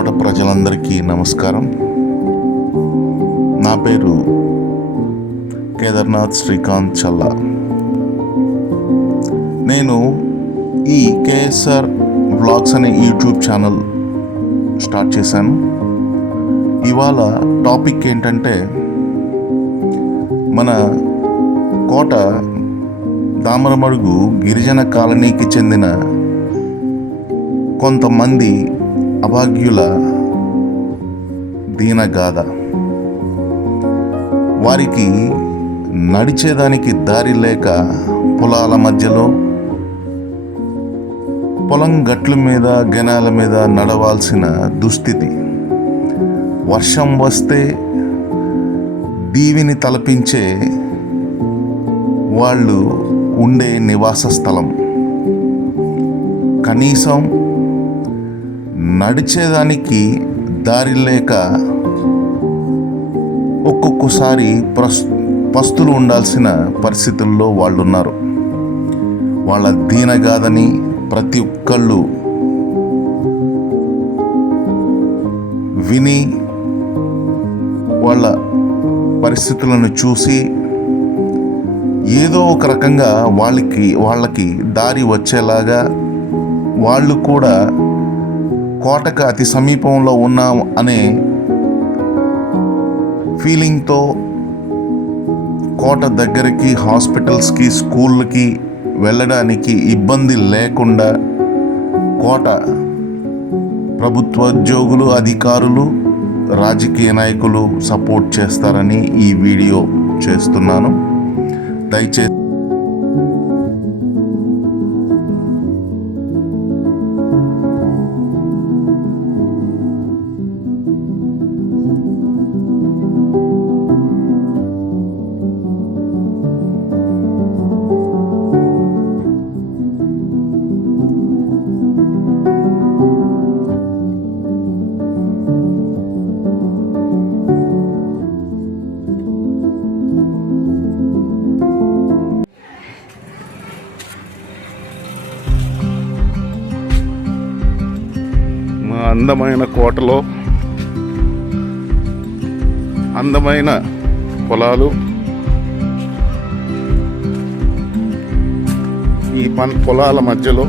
కోట ప్రజలందరికీ నమస్కారం. నా పేరు కేదార్నాథ్ శ్రీకాంత్ చల్లా. నేను ఈ కేఎస్ఆర్ వ్లాగ్స్ అనే యూట్యూబ్ ఛానల్ స్టార్ట్ చేశాను. ఇవాళ టాపిక్ ఏంటంటే మన కోట దామరమడుగు గిరిజన కాలనీకి చెందిన కొంతమంది అభాగ్యుల దీనగాథ. వారికి నడిచేదానికి దారి లేక పొలాల మధ్యలో పొలం గట్ల మీద గెనాల మీద నడవాల్సిన దుస్థితి. వర్షం వస్తే దీవిని తలపించే వాళ్ళు ఉండే నివాస స్థలం కనీసం నడిచేదానికి దారి లేక ఒక్కొక్కసారి ప్రస్ పస్తులు ఉండాల్సిన పరిస్థితుల్లో వాళ్ళు ఉన్నారు వాళ్ళ దీనగాదని ప్రతి ఒక్కళ్ళు విని వాళ్ళ పరిస్థితులను చూసి ఏదో ఒక రకంగా వాళ్ళకి వాళ్ళకి దారి వచ్చేలాగా వాళ్ళు కూడా కోటకు అతి సమీపంలో ఉన్నాం అనే ఫీలింగ్తో కోట దగ్గరికి హాస్పిటల్స్కి స్కూళ్ళకి వెళ్ళడానికి ఇబ్బంది లేకుండా కోట ప్రభుత్వోద్యోగులు అధికారులు రాజకీయ నాయకులు సపోర్ట్ చేస్తారని ఈ వీడియో చేస్తున్నాను. దయచేసి అందమైన కోటలో అందమైన పొలాలు. ఈ పన్ పొలాల మధ్యలో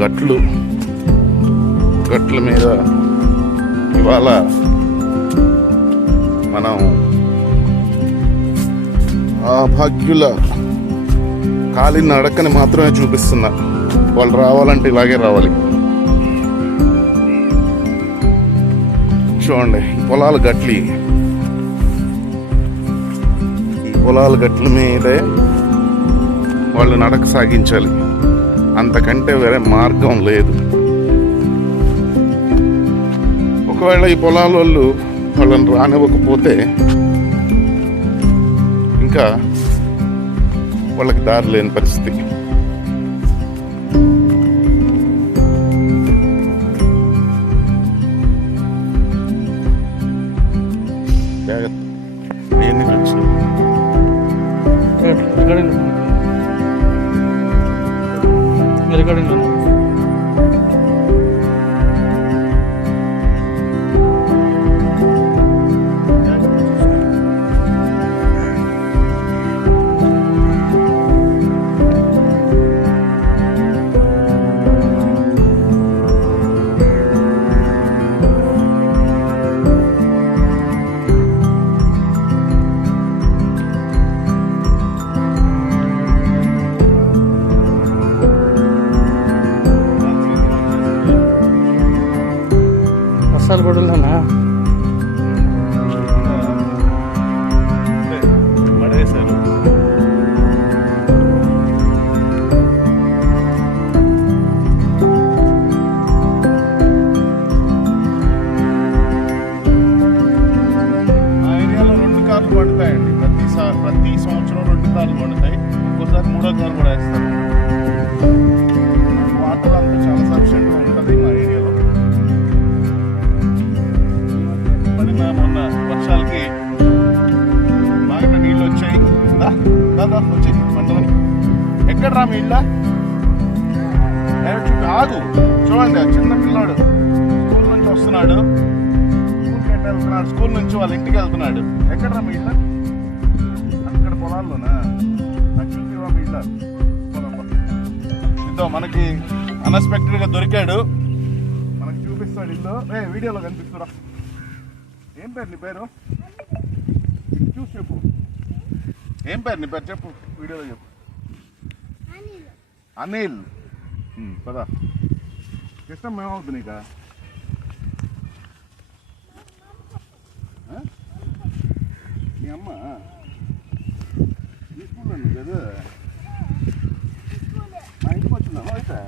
గట్లు గట్ల మీద ఇవాళ మనం ఆ భాగ్యుల ఖాళీ నడకని మాత్రమే చూపిస్తున్నా. వాళ్ళు రావాలంటే ఇలాగే రావాలి. చూడండి పొలాలు గట్లి. ఈ పొలాల గట్ల మీదే వాళ్ళు నడక సాగించాలి. అంతకంటే వేరే మార్గం లేదు. ఒకవేళ ఈ పొలాల వాళ్ళు వాళ్ళని రానివ్వకపోతే ఇంకా వాళ్ళకి దారి లేని పరిస్థితి. వీడియోలో కనిపిస్తురా ఏం పేరు నీ పేరు? చూసి చెప్పు. ఏం పేరు నీ పేరు చెప్పు? వీడియోలో చెప్పు. అనిల్. పదా. ఇష్టం ఏమవుతుంది నీక? మీ అమ్మ? నీ స్కూల్లో నువ్వు కదా? మా ఇంటికి వచ్చిందా? అయితే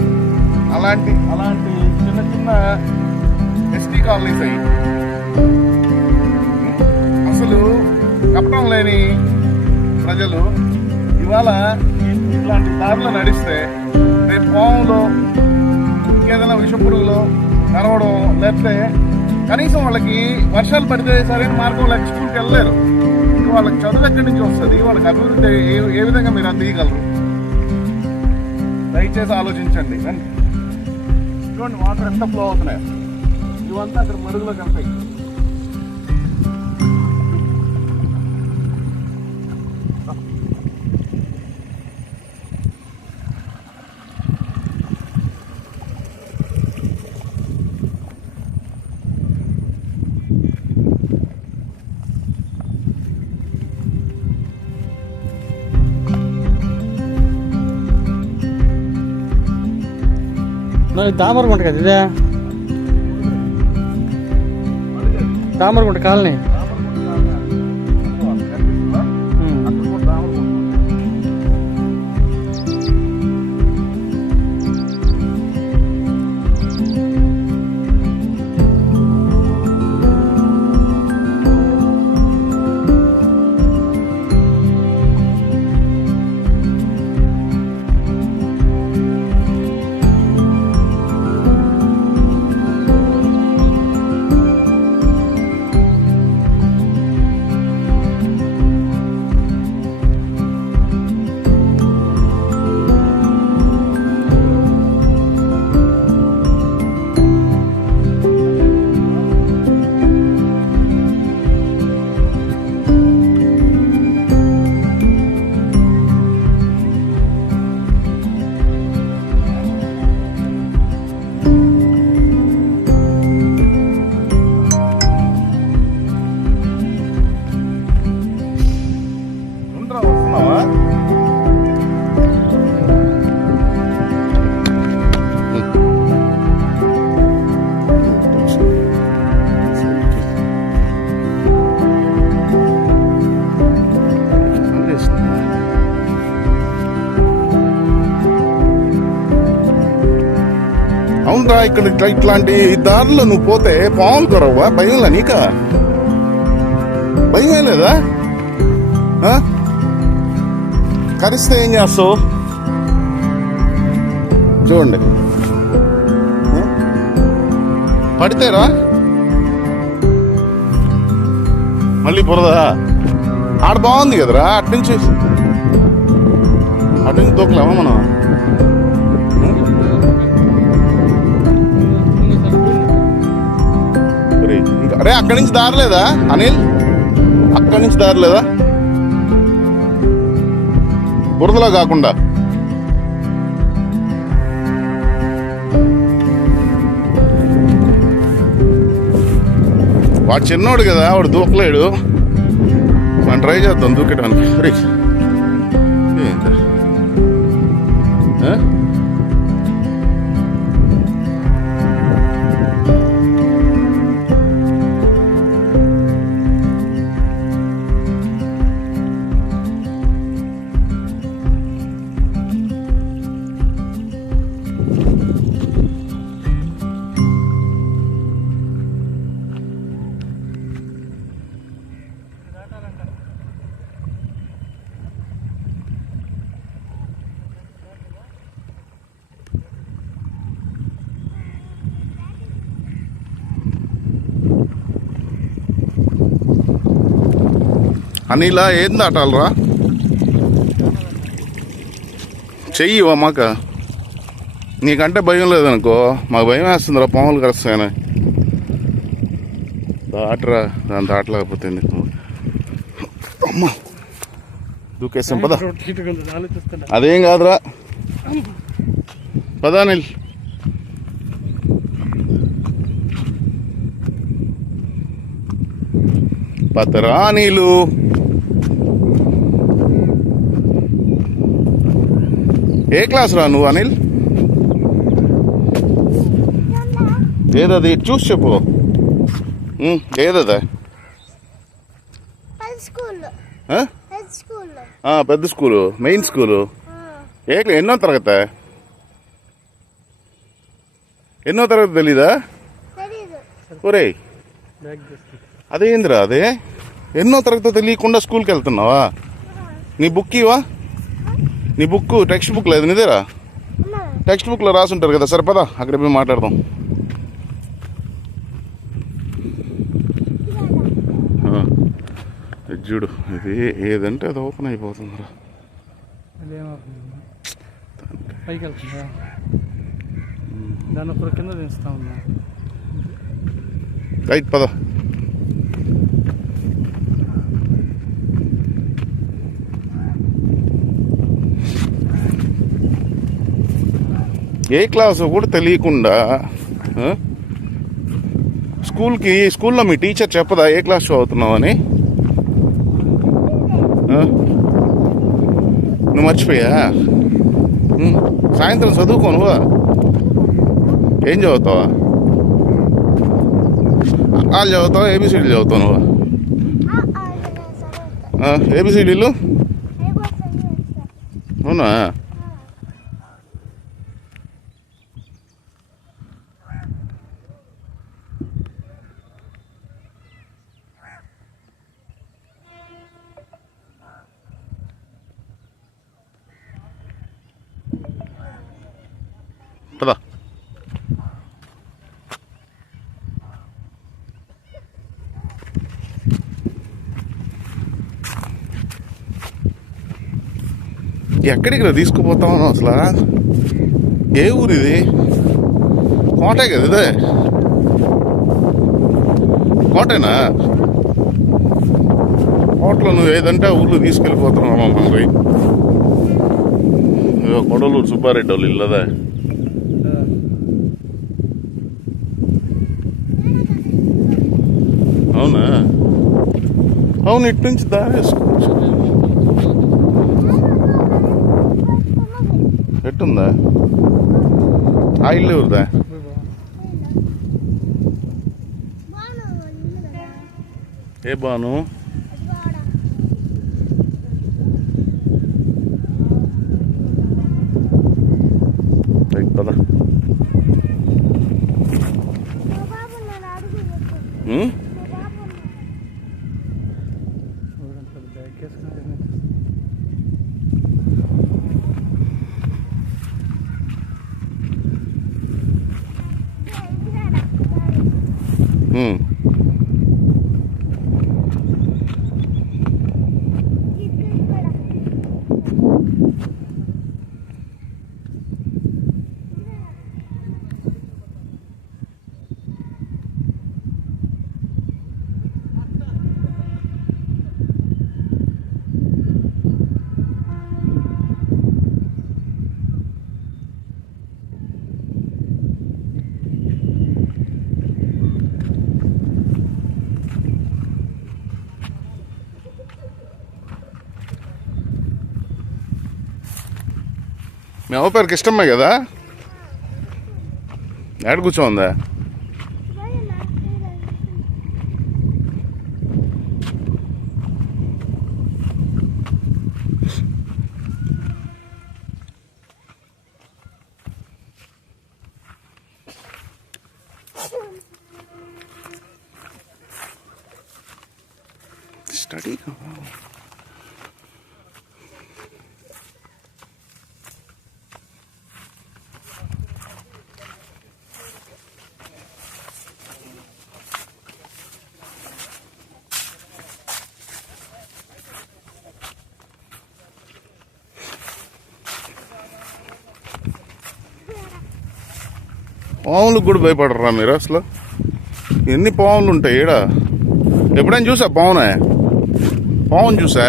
ఉంటే అలాంటి అలాంటి చిన్న చిన్న ఎస్టీ కాలనీస్ అయ్యి. అసలు కప్పడం లేని ప్రజలు ఇవాళ ఇట్లాంటి దారిలో నడిస్తే రేపు పాములో ఇంకేదైనా విషపురుగులో నడవడం లేకపోతే కనీసం వాళ్ళకి వర్షాలు పడితే సరైన మార్గం లేక స్కూల్కి వెళ్ళలేరు. వాళ్ళకి చదువు ఎక్కడి నుంచి వస్తుంది? వాళ్ళకి అభివృద్ధి ఏ విధంగా మీరు అందియగలరు? దయచేసి ఆలోచించండి. చూడండి వాటర్ ఎంత ఫ్లో అవుతున్నాయి. ఇవంతా అక్కడ మరుగులో వెళ్తాయి. మరి దామరగుంట కదా ఇదే ఇక్కడ ఇట్లా ఇట్లాంటి దారిలో నువ్వు పోతే పాములు దొరవా భయంలా నీకా? భయం లేదా? కరిస్తే ఏం చేస్తావు? చూడండి. పడితేరా? మళ్ళీ బురదా. ఆడ బాగుంది కదరా అట్నుంచి అట్నుంచి దూకలేమా మనం? అరే అక్కడి నుంచి దారి లేదా అనిల్? అక్కడి నుంచి దారి లేదా బురదలో కాకుండా. వాడు చిన్నోడు కదా వాడు దూకలేడు. మనం ట్రై చేద్దాం దూకడానికి అనిలా ఏం దాటాలరా చెయ్యి మాక? నీకంటే భయం లేదనుకో మాకు భయం వేస్తుందిరా పాములు కరుస్తాయని. దాటరా దాని దాటలేకపోతే నీకు అమ్మా! దూకేసాం పద. అదేం కాదురా. పదా నిల్ పతరా నీళ్ళు ఏ క్లాస్ రా నువ్వు అనిల్? ఏదది? చూసి చెప్పు. ఏదదా? పెద్ద స్కూల్. Main school. ఏ ఎన్నో తరగతి? ఎన్నో తరగతి తెలీదా? ఒరే అదేందిరా అదే? ఎన్నో తరగతి తెలియకుండా స్కూల్కి వెళ్తున్నావా? నీ బుక్ ఇవా నీ బుక్ టెక్స్ట్ బుక్ లేదు నిదేరా? అమ్మా. టెక్స్ట్ బుక్లో రాసి ఉంటారు కదా సరే పదా అక్కడ పోయి మాట్లాడదాం. చూడు ఇది ఏదంటే అది ఓపెన్ అయిపోతుందిరా. పైకి వెళ్తుందా కింద దించుతా ఉన్నా. రైట్ పద. ఏ క్లాసు కూడా తెలియకుండా? స్కూల్కి స్కూల్లో మీ టీచర్ చెప్పదా ఏ క్లాస్ చదువుతున్నావు అని ఆ? నువ్వు మర్చిపోయా. సాయంత్రం చదువుకో నువ్వా ఏం చదువుతావా? వాళ్ళు చదువుతావా? ఏబిసిడీలు చదువుతావు నువ్వు? ఏబిసిడీలు అవునా పద ఎక్కడికి తీసుకుపోతామో అసలు? ఏ ఊరు ఇది? కోటే కదా ఇదే? కోటేనా? కోటలో నువ్వు ఏదంటే ఆ ఊర్లో తీసుకెళ్ళిపోతున్నావా మనకి కొడలూరు సుబ్బారెడ్డి వాళ్ళు ఇల్లదా? అవునా? అవును ఇటు నుంచి దారి వేసుకోవచ్చు ఆ ఇల్లు ఏ బాను మీ అమ్మ పేరుకి ఇష్టమే కదా? ఎక్కడ కూర్చోందా మరి నాకు తెలియదు. స్టడీ పాములకు కూడా భయపడరా మీరు అసలు? ఎన్ని పాములు ఉంటాయి ఈడ? ఎప్పుడైనా చూసా పావునే పావును చూసా?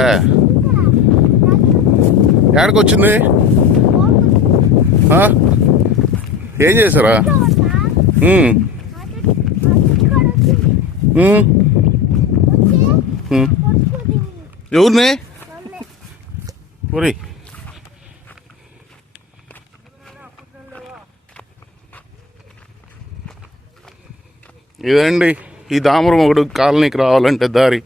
ఎక్కడికి వచ్చింది? ఏం చేశారా? ఎవరిని ఒరి ఇదండి ఈ దామరం ఒకడు కాలనీకి రావాలంటే దారి.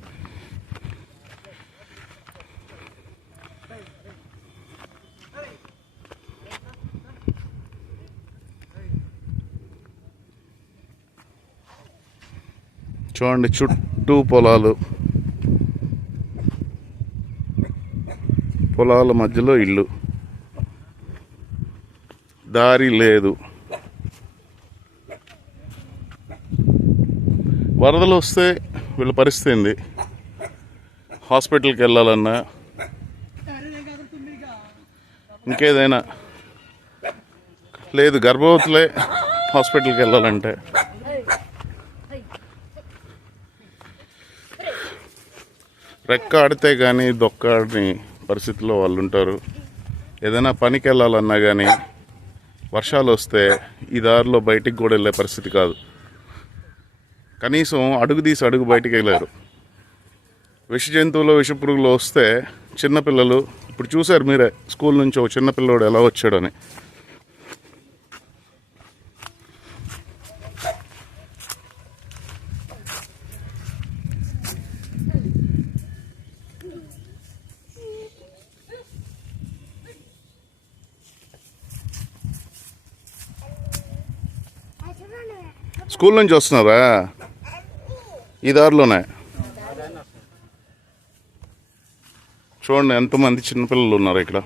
చూడండి చుట్టూ పొలాలు. పొలాల మధ్యలో ఇల్లు. దారి లేదు. వరదలు వస్తే వీళ్ళ పరిస్థితి ఏంది? హాస్పిటల్కి వెళ్ళాలన్నా ఇంకేదైనా లేదు గర్భవతులే హాస్పిటల్కి వెళ్ళాలంటే. రెక్క ఆడితే కానీ దొక్క ఆడని పరిస్థితిలో వాళ్ళు ఉంటారు ఏదైనా పనికి వెళ్ళాలన్నా కానీ వర్షాలు వస్తే ఈ దారిలో బయటికి కూడా వెళ్ళే పరిస్థితి కాదు. కనీసం అడుగు తీసి అడుగు బయటికి వెళ్ళారు. విష జంతువులు విష పురుగులు వస్తే చిన్నపిల్లలు ఇప్పుడు చూశారు మీరే స్కూల్ నుంచి ఒక చిన్నపిల్లడు ఎలా వచ్చాడని. స్కూల్ నుంచి వస్తున్నారా? ఈ దారిలోనే. చూడండి ఎంతమంది చిన్నపిల్లలు ఉన్నారు ఇక్కడ.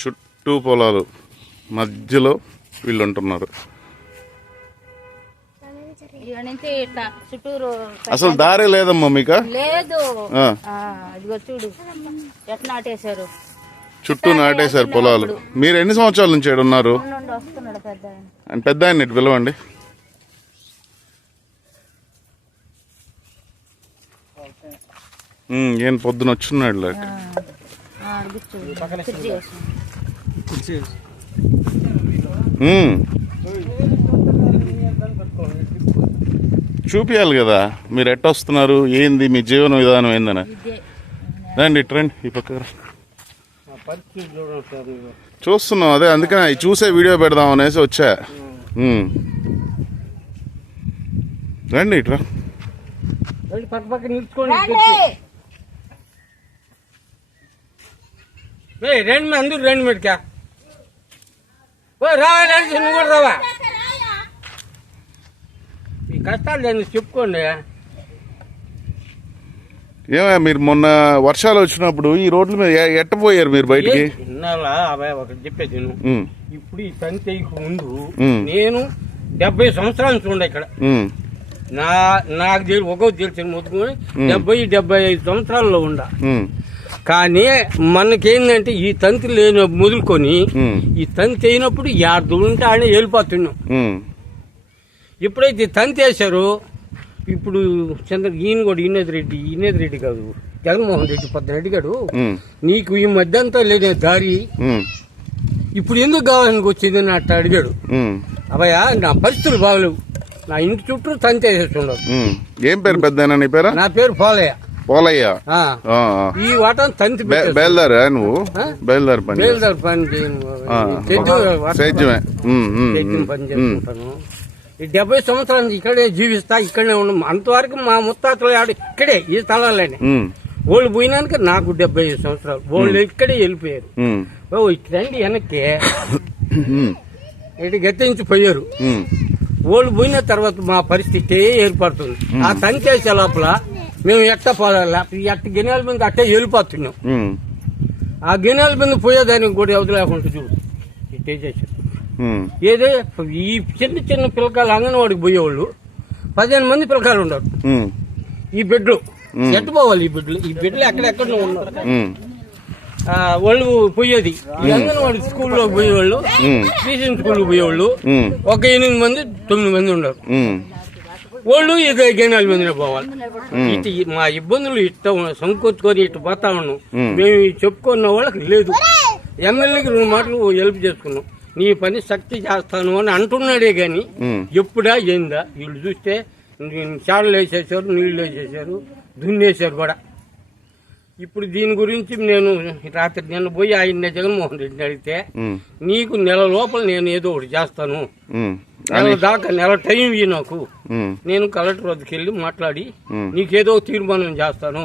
చుట్టూ పొలాలు. మధ్యలో వీళ్ళు ఉంటున్నారు నుంచి ఇట్లా చుట్టూరు అసలు దారే లేదమ్మా మీకు? లేదు. ఇదిగో చూడు. ఎట్లా నాటేశారు? చుట్టూ నాటేశారు పొలాలు. మీరు ఎన్ని సంవత్సరాల నుంచి ఉన్నారు? పెద్ద ఆయన. ఇటు పిలవండి. ఈయన పొద్దున వచ్చున్నాడు లేక. కుర్చీ చూపియాలి కదా. మీరు ఎట్ట వస్తున్నారు? ఏంది? మీ జీవన విధానం ఏందని? రండి ఇటు రండి. ఈ పక్క. చూస్తున్నాం అదే అందుకనే అవి చూసే వీడియో పెడదాం అనేసి వచ్చా. రండి ఇట్రా రెండు మంది అందరూ రెండు మీదకా ఓ రావా నడిచి నువ్వు కూడా రావా? కష్టాలు దాన్ని చెప్పుకోండి ఏమయ్యా మీరు మొన్న వర్షాలు వచ్చినప్పుడు ఈ రోడ్ల మీద ఎ- ఎట్టపోయారు మీరు బయటికి? అబ్బాయి ఒకటి చెప్పేది నువ్వు ఉమ్, ఇప్పుడు ఈ సంతేకి ముందు ఉమ్. నేను డెబ్బై సంవత్సరాల నుంచి ఉండే ఇక్కడ. ఉమ్, నా నాకు తెలిసి ఒక్కో తెలిసిన మొత్తుకొని డెబ్బై డెబ్బై ఐదు సంవత్సరాల్లో ఉండ. ఉమ్, కానీ మనకేందంటే ఈ తంతి లేని మొదలుకొని ఉమ్, ఈ తంతి అయినప్పుడు యాడు ఉంటే ఆడ వెళ్ళిపోతున్నాం ఉమ్, ఎప్పుడైతే ఈ తంతి వేశారో ఇప్పుడు చంద్ర ఈయన కూడా ఈనేది రెడ్డి ఈనేది రెడ్డి కాదు. జగన్మోహన్ రెడ్డి పెద్ద రెడ్డి గారు ఉమ్, నీకు ఈ మధ్య అంతా లేదే దారి. ఇప్పుడు ఎందుకు కావాలని వచ్చింది అని అట్లా అడిగాడు. అబ్బాయ నా పరిస్థితులు బాగలేవు. నా ఇంటి చుట్టూ తంతి వేసేస్తున్నారు ఉమ్. ఏం పేరు పెద్ద నీ పేరా? నా పేరు పోలయ్య. పోలయ్య. ఈ వాటం తంతి బే- బయలుదేరా నువ్వు? ఆ? బయలుదేరి పని. బయలుదేరి పని చేయను. పని చేసుకుంటాను డెబ్బై సంవత్సరాల నుంచి ఇక్కడే జీవిస్తా ఇక్కడే ఉన్నాం అంతవరకు మా ముత్తాతలు ఆడ ఇక్కడే ఈ స్థలాలనే ఉమ్, వాళ్ళు పోయినాక నాకు డెబ్బై ఐదు సంవత్సరాలు. వాళ్ళు ఇక్కడే వెళ్ళిపోయారు. ఓ ఇట్లండి వెనక్కి. ఇటు గతించి పోయారు వాళ్ళు పోయిన తర్వాత మా పరిస్థితి ఏర్పడుతుంది. ఆ తంచేసే లోపల మేము ఎట్ట పోదాల ఎట్ట గిన్నెల మీద అట్టే వెళ్ళిపోతున్నాం. ఆ గిన్నెల మీద పోయేదానికి కూడా ఎవరు లేకుండా చూడు. ఇట్టే ఉమ్, ఏదో ఈ చిన్న చిన్న పిల్లకాయలు అంగన్వాడికి పోయేవాళ్ళు పదిహేను మంది పిల్లకాయలు ఉన్నారు. ఉమ్, ఈ బిడ్డలు ఎట్టు పోవాలి ఈ బిడ్డలు ఈ బిడ్డలు ఎక్కడెక్కడ ఉన్నారు. వాళ్ళు పోయేది. ఈ అంగన్వాడి స్కూల్లో పోయేవాళ్ళు ట్యూషన్ స్కూల్కి పోయేవాళ్ళు ఒక ఎనిమిది మంది తొమ్మిది మంది ఉన్నారు. వాళ్ళు ఇక గేనాల మందిలో పోవాలి. ఇటు మా ఇబ్బందులు ఇట్ట సంకొచ్చుకొని ఇటు పోతా ఉన్నాం. మేము ఈ చెప్పుకున్న వాళ్ళకి లేదు. ఎమ్మెల్యేకి రెండు మాటలు హెల్ప్ చేసుకున్నాం. నీ పని శక్తి చేస్తాను అని అంటున్నాడే గాని ఉమ్. ఎప్పుడా ఏందా? వీళ్ళు చూస్తే చాడలు వేసేసారు నీళ్ళు వేసేసారు దున్నేశారు కూడా. ఇప్పుడు దీని గురించి నేను రాత్రి నిన్న పోయి ఆయన జగన్మోహన్ రెడ్డిని అడిగితే నీకు నెల లోపల నేను ఏదో ఒకటి చేస్తాను. నెల దాకా నెల టైం ఇవి నాకు. నేను కలెక్టర్ వద్దకు వెళ్ళి మాట్లాడి. నీకేదో తీర్మానం చేస్తాను.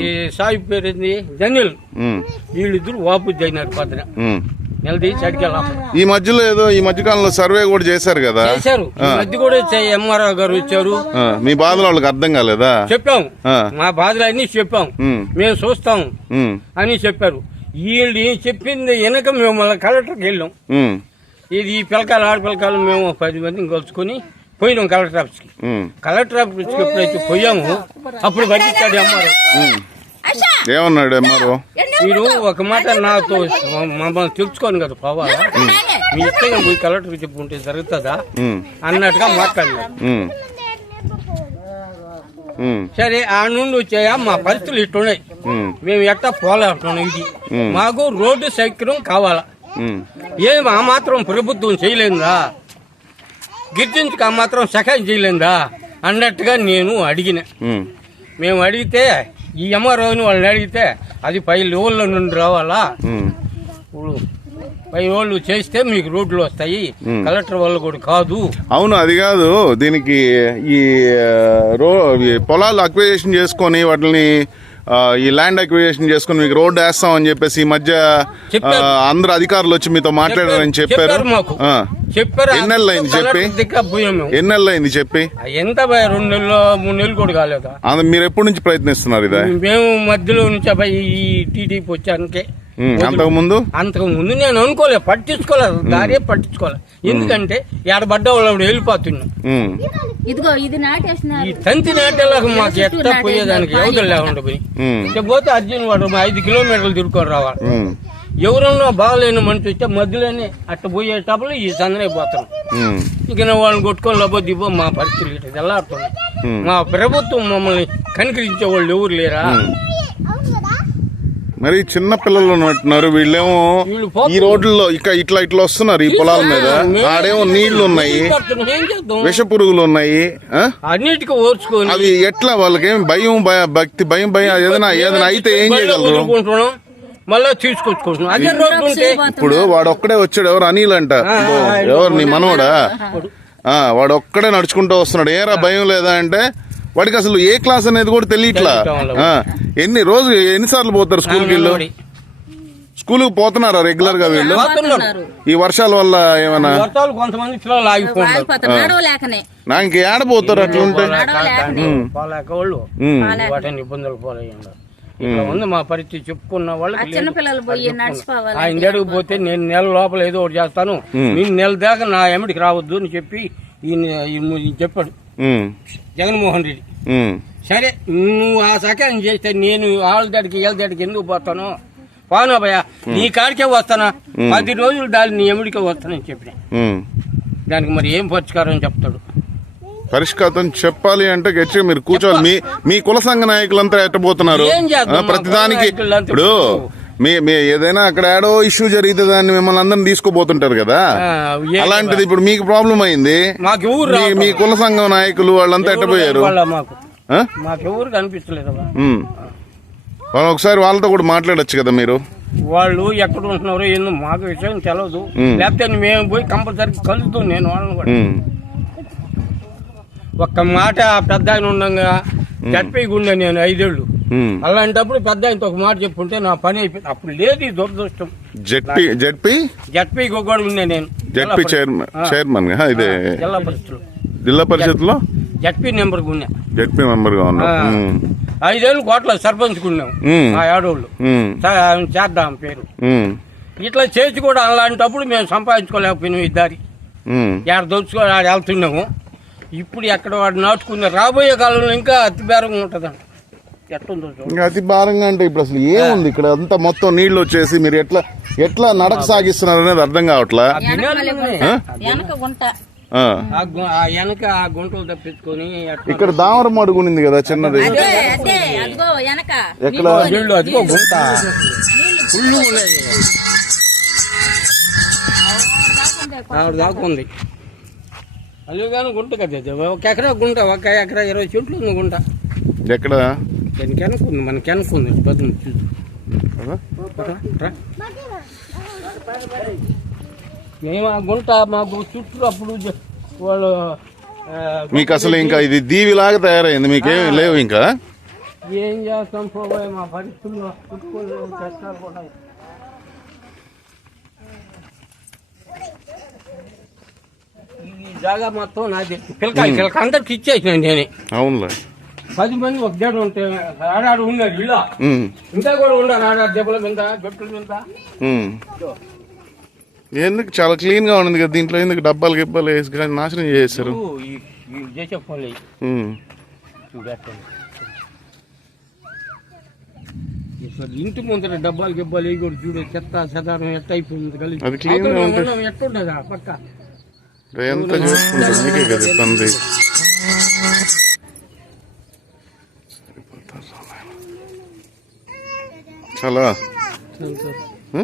ఈ సాయి పేరు ఏంది జనరల్ ఉమ్, వీళ్ళిద్దరు వాపు. నిలదీసి అడిగేలా ఈ మధ్యలో ఏదో ఈ మధ్యకాలంలో సర్వే కూడా చేశారు కదా? చేశారు. మధ్య కూడా ఎంఆర్ఓ గారు వచ్చారు. మీ బాధలు వాళ్ళకి అర్థం కాలేదా? చెప్పాం. మా బాధలు అన్ని చెప్పాం. మేము. చూస్తాం అని చెప్పారు. వీళ్ళు ఏం చెప్పింది వెనక మేము మళ్ళీ కలెక్టర్కి వెళ్ళాం. ఇది ఈ పిల్లకాయలు ఆడ పిల్లకాయలు మేము పది మందిని కలుసుకొని పోయినాం కలెక్టర్ ఆఫీస్కి. కలెక్టర్ ఆఫీస్కి ఎప్పుడైతే పోయామో అప్పుడు పట్టించాడు ఎంఆర్ఓ ఉమ్. ఏమన్నాడు ఎంఆర్ఓ మీరు ఒక మాట నాతో మమ్మల్ని తెలుసుకోను కదా పోవాలా మీ ఇష్టంగా పోయి కలెక్టర్ చెప్పుకుంటే జరుగుతుందా? అన్నట్టుగా మాట్లాడినారు. సరే ఆ నుండి వచ్చాయా? మా పరిస్థితులు ఇట్టున్నాయి. మేము ఎట్టా పోలేస్తున్నాం ఇది. మాకు రోడ్డు సౌకర్యం కావాలా? ఉమ్, ఏం ఆ మాత్రం ప్రభుత్వం చేయలేదా గిర్జించుకు ఆ మాత్రం సహాయం చేయలేదా? అన్నట్టుగా నేను అడిగిన. మేము అడిగితే ఈ ఎంఆర్ఓని వాళ్ళని అడిగితే అది పై లెవెల్లో నుండి రావాలా? ఇప్పుడు పై వాళ్ళు చేస్తే మీకు రోడ్లు వస్తాయి కలెక్టర్ వాళ్ళు కూడా కాదు. అవును అది కాదు. దీనికి ఈ రో పొలాలు అక్విజేషన్ చేసుకొని వాటిని ఈ ల్యాండ్ అక్విజేషన్ చేసుకొని మీకు రోడ్డు వేస్తామని చెప్పేసి ఈ మధ్య. అందరు అధికారులు వచ్చి మీతో మాట్లాడారని చెప్పారు. చెప్పారు. మాకు. ఆ. చెప్పారు. ఎన్ని నెలలు అయింది చెప్పి? కలెక్టర్ దగ్గర పోయాం మేము ఎన్ని నెలలు అయింది చెప్పి? ఎంత రెండు నెలలు మూడు నెలలు కూడా కాలేదా? మీరు ఎప్పటి నుంచి ప్రయత్నిస్తున్నారు ఇదే? మేము మధ్యలో నుంచి అబ్బాయి ఈ టీడీపీ వచ్చానికే ఉమ్, అంతకు ముందు? అంతకు ముందు నేను అనుకోలే పట్టించుకోలేదు దారే పట్టించుకోలే. ఎందుకంటే ఏడబడ్డ వాళ్ళు వెళ్ళిపోతున్నాం ఉమ్, ఇదిగో ఇది నాటేసినారు. ఈ తంతి నాటేలాగా మాకు ఎట్లా పోయేదానికి ఎవరు లేకుండా పోయి. పోతే అర్జున్ వాడు మా ఐదు కిలోమీటర్లు తిరుక్కొని రావాలి. ఎవరన్నా బాగలేని మనిషి వస్తే మధ్యలోనే అట్ట పోయేటప్పుడు ఈ సందనే పోతాం. ఉమ్, ఇక వాళ్ళని కొట్టుకొని లోపో దిబ్బో మా పరిస్థితులు తెల్లారుతున్నాయి మా ప్రభుత్వం మమ్మల్ని కనికరించే వాళ్ళు ఎవరు లేరా? మరి చిన్న పిల్లలు ఉన్నట్టున్నారు. వీళ్ళేమో. ఈ రోడ్లలో ఇక ఇట్లా ఇట్లా వస్తున్నారు ఈ పొలాల మీద. ఆడేమో నీళ్ళు ఉన్నాయి. విష పురుగులు ఉన్నాయి ఆ? అన్నిటికీ ఓర్చుకొని అవి ఎట్లా వాళ్ళకి ఏం భయం భయ- భక్తి భయం భయం ఏదైనా ఏదైనా అయితే ఏం చేయగలరు? వదులుకుంటున్నాం మళ్ళా తీసుకొచ్చుకుంటున్నాం. అదే రోడ్డు ఉంటే ఇప్పుడు వాడు ఒక్కడే వచ్చాడు ఎవరు అనిల్ అంట. ఎవరు నీ మనవడా? ఆ, వాడు ఒక్కడే నడుచుకుంటూ వస్తున్నాడు. ఏరా భయం లేదా అంటే వాడికి అసలు ఏ క్లాస్ అనేది కూడా తెలియట్లా? ఎన్ని రోజు ఎన్నిసార్లు పోతారు స్కూల్కి వీళ్ళు? అంగన్వాడి. స్కూల్కి పోతున్నారా రెగ్యులర్గా వీళ్ళు. ఈ వర్షాల వల్ల ఏమైనా వర్షాలు కొంతమంది పిల్లలు ఆగిపోతున్నారు. ఆగిపోతారు నడవలేకనే. నా ఇంక ఏడపోతారు అట్లుంటే వాళ్ళు ఇబ్బందులు ఉంది మా పరిస్థితి చెప్పుకున్న నడిచిపోవాలి. ఆయన దగ్గరకు పోతే నేను నెల లోపల ఏదో ఒకటి చేస్తాను. నేను నెల దాకా నా ఎమ్మడికి రావద్దు అని చెప్పి ఈయన చెప్పాడు. జగన్మోహన్ రెడ్డి. సరే నువ్వు ఆ సకాలం చేస్తే నేను వాళ్ళ దాడికి వీళ్ళ దాడికి ఎందుకు పోతాను? పాను భయ నీ కాడికే వస్తానా? పది రోజులు దాని నీ ఎముడికే వస్తానని చెప్పిన. దానికి మరి ఏం పరిష్కారం చెప్తాడు? పరిష్కారం చెప్పాలి అంటే గట్టిగా మీరు కూర్చోవాలి. మీ మీ కుల సంఘ నాయకులంతా ఎట్టబోతున్నారు? ప్రతిదానికి ఇప్పుడు మీ మీ ఏదైనా అక్కడ ఏడో ఇష్యూ జరిగితే దాన్ని మిమ్మల్ని అందరిని తీసుకుపోతుంటారు కదా? అలాంటిది ఇప్పుడు మీకు ప్రాబ్లం అయింది? మీ కుల సంఘం నాయకులు వాళ్ళంతా ఎట్టపోయారు వాళ్ళ కనిపించలేదు ఒకసారి వాళ్ళతో కూడా మాట్లాడొచ్చు కదా మీరు? వాళ్ళు ఎక్కడ ఉంటున్నారో ఏందో మాకు విషయం తెలియదు లేకపోతే మేము పోయి కంపల్సరీ కలుద్దాం నేను వాళ్ళని కూడా. ఒక్క మాట పెద్ద ఆయన ఉండగా గుండె నేను ఐదేళ్ళు. అలాంటప్పుడు పెద్ద ఆయనతో ఒక మాట చెప్పుంటే నా పని అయిపోయింది. అప్పుడు లేదు ఈ దురదృష్టం. ZP ZP? జడ్పీ కూడా ఉండే నేను. జెడ్పీ చైర్మన్ చైర్మన్ ఇదే. జిల్లా పరిస్థితులు జిల్లా పరిషత్లో జడ్పీ నెంబర్ ఉన్నా జెడ్పీ మెంబర్గా. ఐదేళ్ళు కోట్ల సర్పంచ్ ఉన్నాం. మా. స- చేద్దాం పేరు. ఇట్లా చేసి కూడా అలాంటప్పుడు మేము సంపాదించుకోలేకపోయినాం ఈ దారి. ఉమ్. ఎక్కడ దోచుకొని ఆడ వెళ్తున్నాము. ఇప్పుడు ఎక్కడ వాడు నాటుకున్న రాబోయే కాలంలో ఇంకా అతి బేరంగా ఉంటుందండి. ఇంకా అతి భారంగా అంటే ఇప్పుడు అసలు ఏముంది ఇక్కడ అంతా మొత్తం నీళ్ళు వచ్చేసి మీరు ఎట్లా ఎట్లా నడక సాగిస్తున్నారు అనేది అర్థం కావట్లా. వెనక గుంట. ఆ. ఆ గు- ఆ వెనక ఆ గుంటలు తప్పించుకొని ఇక్కడ దామరం అడుగు ఉంది కదా చిన్నది. అదే అదే అదిగో వెనక. ఎక్కడ? అదిగో గుంట. ఫుల్లు ఉన్నాయి. ఆవిడ దాకా ఉంది అల్లుగాను గుంట కదా. ఒక ఎకరా గుంట ఒక ఎకరా ఇరవై చెట్లు ఉంది గుంట. ఎక్కడ? దానికి వెనక ఉంది మనకి పదును చూసి రా. మేము ఆ గుంట మాకు చుట్టూ అప్పుడు వాళ్ళు మీకు అసలు ఇంకా ఇది దీవిలాగా తయారైంది మీకేం లేవు ఇంకా? ఏం చేస్తాం పోయి మా పరిస్థితుల్లో చుట్టుకోలేవు కష్టాలు కూడా ఈ జాగా మొత్తం నాది. పిల్లకాయ పిల్లక అందరికి ఇచ్చేసిన నేనే. అవునులే. పది మంది ఒక దగ్గర ఉంటే ఆడాడు ఉన్నారు ఇలా. ఇంకా కూడా ఉన్నారు ఆడాడు దెబ్బల మీద గట్టుల మీద. ఎందుకు చాలా క్లీన్గా ఉంది కదా దీంట్లో ఎందుకు డబ్బాలు గిబ్బాలు వేసి కానీ నాశనం చేశారు చేసే ఇంటి ముందర డబ్బాలు గిబ్బాలు వేయి కూడా చూడు చెత్త చెదారం ఎట్ట అయిపోయింది కలిసి. అది clean గా అవతల ఉంటే- మనం ఎట్టుండదు ఆ పక్క? ఎంత చేసుకుంటారు? మీకే కదా ఇబ్బంది చాలా ఆ?